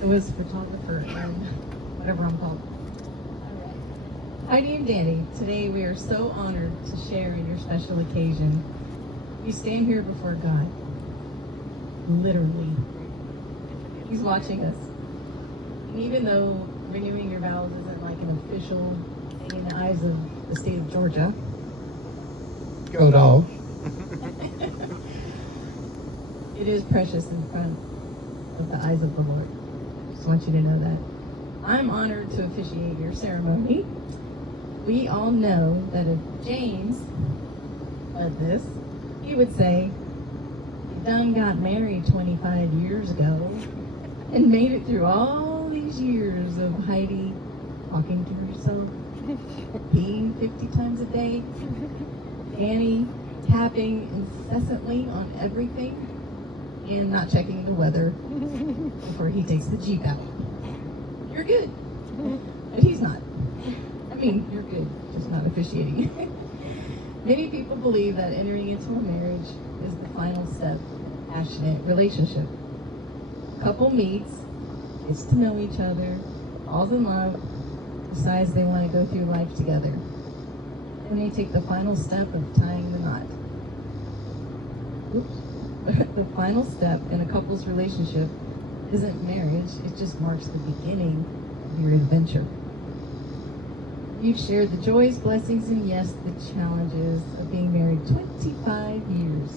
It was photographer and whatever I'm called. Heidi and Danny, today we are so honored to share in your special occasion. We stand here before God. Literally. He's watching us. And even though renewing your vows isn't like an official thing in the eyes of the state of Georgia. Go Dogs. It is precious in front of the eyes of the Lord. I just want you to know that. I'm honored to officiate your ceremony. We all know that if James led this, he would say, "You done got married 25 years ago and made it through all these years of Heidi talking to herself, peeing 50 times a day, Danny tapping incessantly on everything, and not checking the weather before he takes the Jeep out. You're good." But he's not. I mean, you're good, just not officiating. Many people believe that entering into a marriage is the final step in a passionate relationship. Couple meets, gets to know each other, falls in love, decides they want to go through life together. And they take the final step of tying the knot. Oops. The final step in a couple's relationship isn't marriage, it just marks the beginning of your adventure. You've shared the joys, blessings, and yes, the challenges of being married 25 years.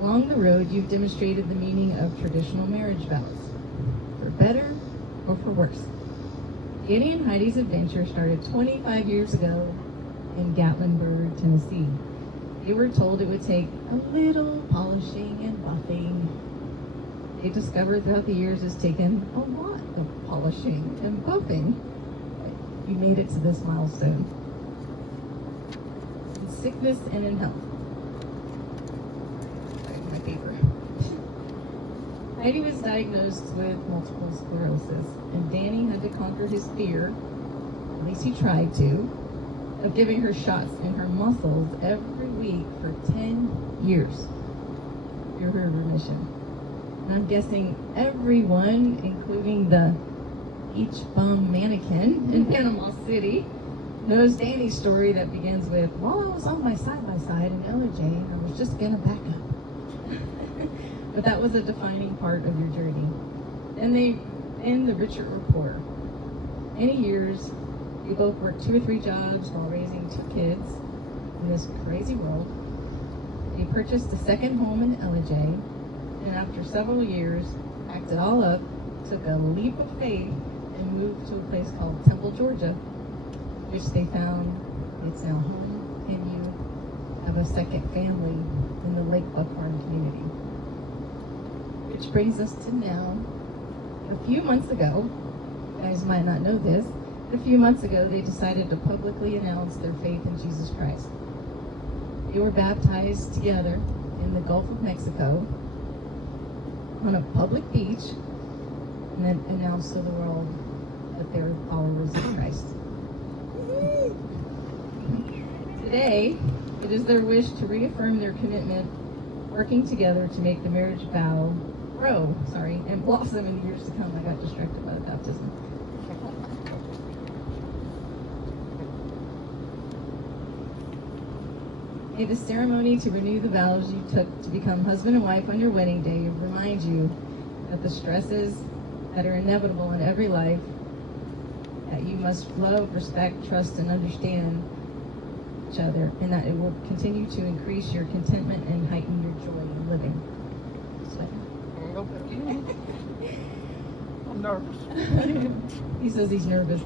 Along the road, you've demonstrated the meaning of traditional marriage vows, for better or for worse. Danny and Heidi's adventure started 25 years ago in Gatlinburg, Tennessee. They were told it would take a little polishing and buffing. They discovered throughout the years it's taken a lot of polishing and buffing. You made it to this milestone. In sickness and in health. Sorry, my paper. Heidi was diagnosed with multiple sclerosis, and Danny had to conquer his fear, at least he tried to, of giving her shots in her muscles every week for 10 years through her remission. And I'm guessing everyone, including the Beach Bum mannequin in Panama City, knows Danny's story that begins with, "While I was on my side-by-side in LJ, I was just gonna back up." But that was a defining part of your journey. And the richer or poor. Many years, you both worked 2 or 3 jobs while raising 2 kids in this crazy world. You purchased a second home in LJ, and after several years, packed it all up, took a leap of faith, and moved to a place called Temple, Georgia, which they found it's now home, and you have a second family in the Lake Buckhorn community. Which brings us to now. A few months ago, you guys might not know this, a few months ago they decided to publicly announce their faith in Jesus Christ. They were baptized together in the Gulf of Mexico on a public beach, and then announced to the world that they were followers of Christ. Today, it is their wish to reaffirm their commitment, working together to make the marriage vow grow, and blossom in the years to come. I got distracted by the baptism. May the ceremony to renew the vows you took to become husband and wife on your wedding day remind you that the stresses that are inevitable in every life, that you must love, respect, trust, and understand each other, and that it will continue to increase your contentment and heighten your joy in living. I'm nervous. He says he's nervous.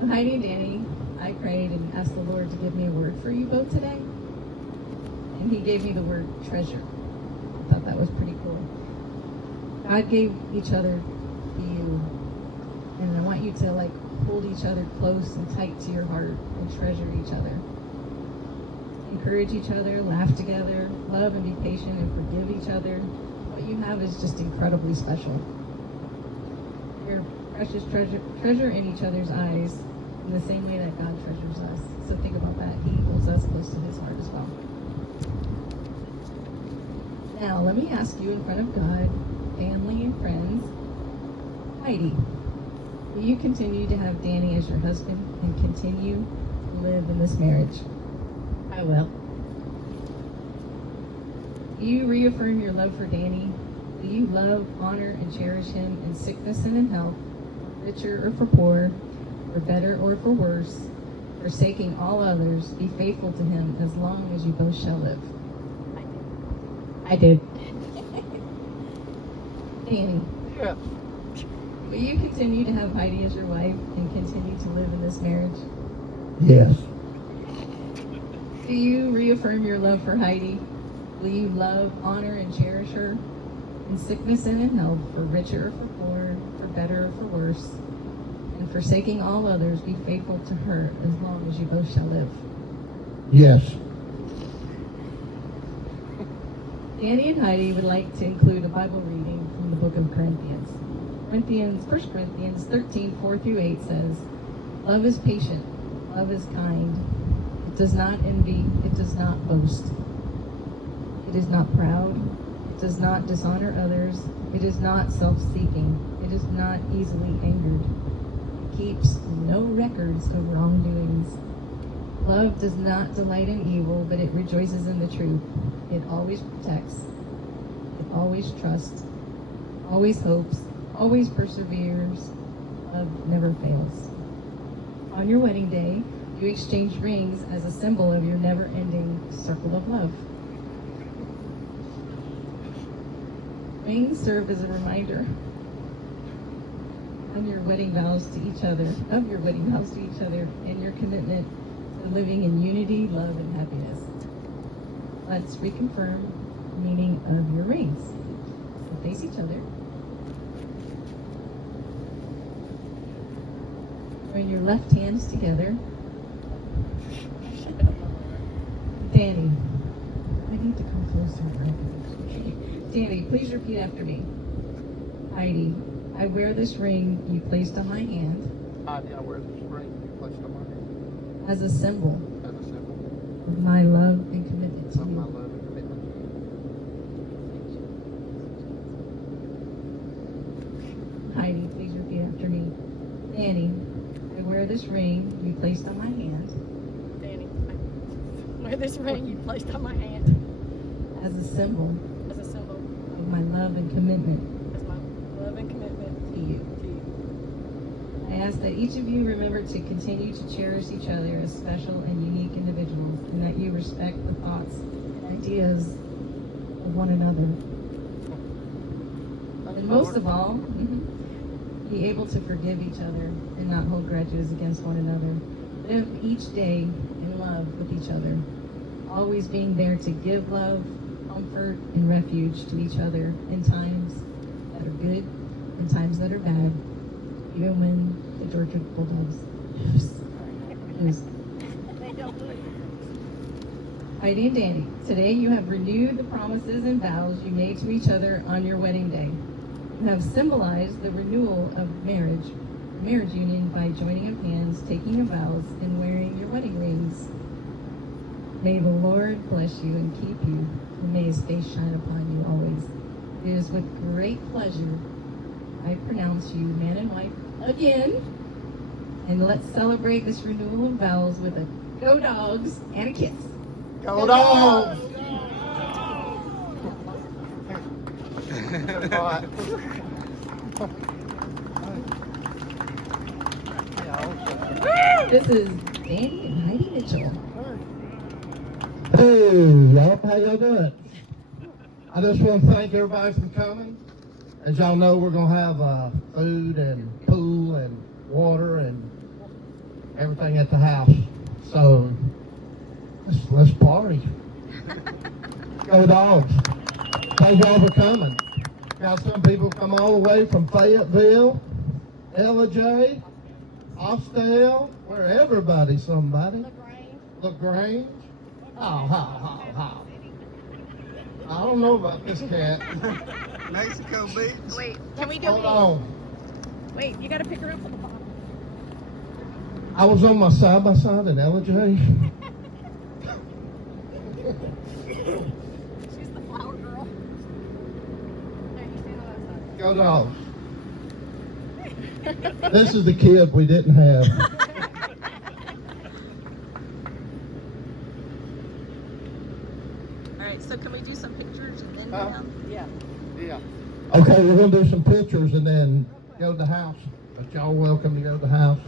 So Heidi and Danny, I prayed and asked the Lord to give me a word for you both today. And he gave me the word treasure. I thought that was pretty cool. God gave each other to you. And I want you to hold each other close and tight to your heart and treasure each other. Encourage each other, laugh together, love and be patient and forgive each other. What you have is just incredibly special. You're precious treasure in each other's eyes in the same way that God treasures us. So think about that. He holds us close to his heart as well. Now, let me ask you in front of God, family, and friends, Heidi, will you continue to have Danny as your husband and continue to live in this marriage? I will. Do you reaffirm your love for Danny? Will you love, honor, and cherish him in sickness and in health, for richer or for poor, for better or for worse, forsaking all others, be faithful to him as long as you both shall live? I do. Danny, Yeah. will you continue to have Heidi as your wife and continue to live in this marriage? Yes. Do you reaffirm your love for Heidi? Will you love, honor, and cherish her in sickness and in health, for richer or for poor, for better or for worse, and forsaking all others, be faithful to her as long as you both shall live? Yes. Danny and Heidi would like to include a Bible reading from the book of Corinthians. 1 Corinthians 13, 4 through 8 says, "Love is patient, love is kind. It does not envy, it does not boast. It is not proud, it does not dishonor others, it is not self-seeking, it is not easily angered. It keeps no records of wrongdoings. Love does not delight in evil, but it rejoices in the truth. It always protects, it always trusts, always hopes, always perseveres. Love never fails." On your wedding day, you exchange rings as a symbol of your never-ending circle of love. Rings serve as a reminder of your wedding vows to each other, and your commitment to living in unity, love, and happiness. Let's reconfirm the meaning of your rings. So face each other. Bring your left hands together. Danny, I need to come closer. Danny, please repeat after me. Heidi, I wear this ring you placed on my hand I wear this ring you placed on my hand as a symbol as a symbol of my love and commitment to of my you. love and commitment to Heidi, please repeat after me. Danny, I wear this ring you placed on my hand Danny, I wear this ring you placed on my hand as a symbol as a symbol of my love and commitment as my love and commitment to you. to you. I ask that each of you remember to continue to cherish each other as special and unique individuals, and that you respect the thoughts and ideas of one another. And most of all, be able to forgive each other and not hold grudges against one another. Live each day in love with each other, always being there to give love, comfort, and refuge to each other in times that are good and times that are bad, even when the Georgia Bulldogs lose. Heidi and Danny, today you have renewed the promises and vows you made to each other on your wedding day. You have symbolized the renewal of marriage union by joining of hands, taking of vows, and wearing your wedding rings. May the Lord bless you and keep you, and may his face shine upon you always. It is with great pleasure I pronounce you man and wife again. And let's celebrate this renewal of vows with a go dogs and a kiss. Go Dogs! All right. This is Danny and Heidi Mitchell. Hey, y'all, how y'all doing? I just want to thank everybody for coming. As y'all know, we're going to have food and pool and water and everything at the house. So, let's party. Go Dogs. Thank y'all for coming. Got some people come all the way from Fayetteville, LJ, Austell, where everybody, somebody. LaGrange. How. I don't know about this cat. Mexico Beach. Wait, can we do Hold it? on. Wait, you gotta pick her up from the bottom. I was on my side-by-side in LJ. She's the flower girl. Go dogs. This is the kid we didn't have. All right, so can we do some pictures and then go Huh? down? Yeah. Yeah. Okay, we're gonna do some pictures and then go to the house. But y'all welcome to go to the house.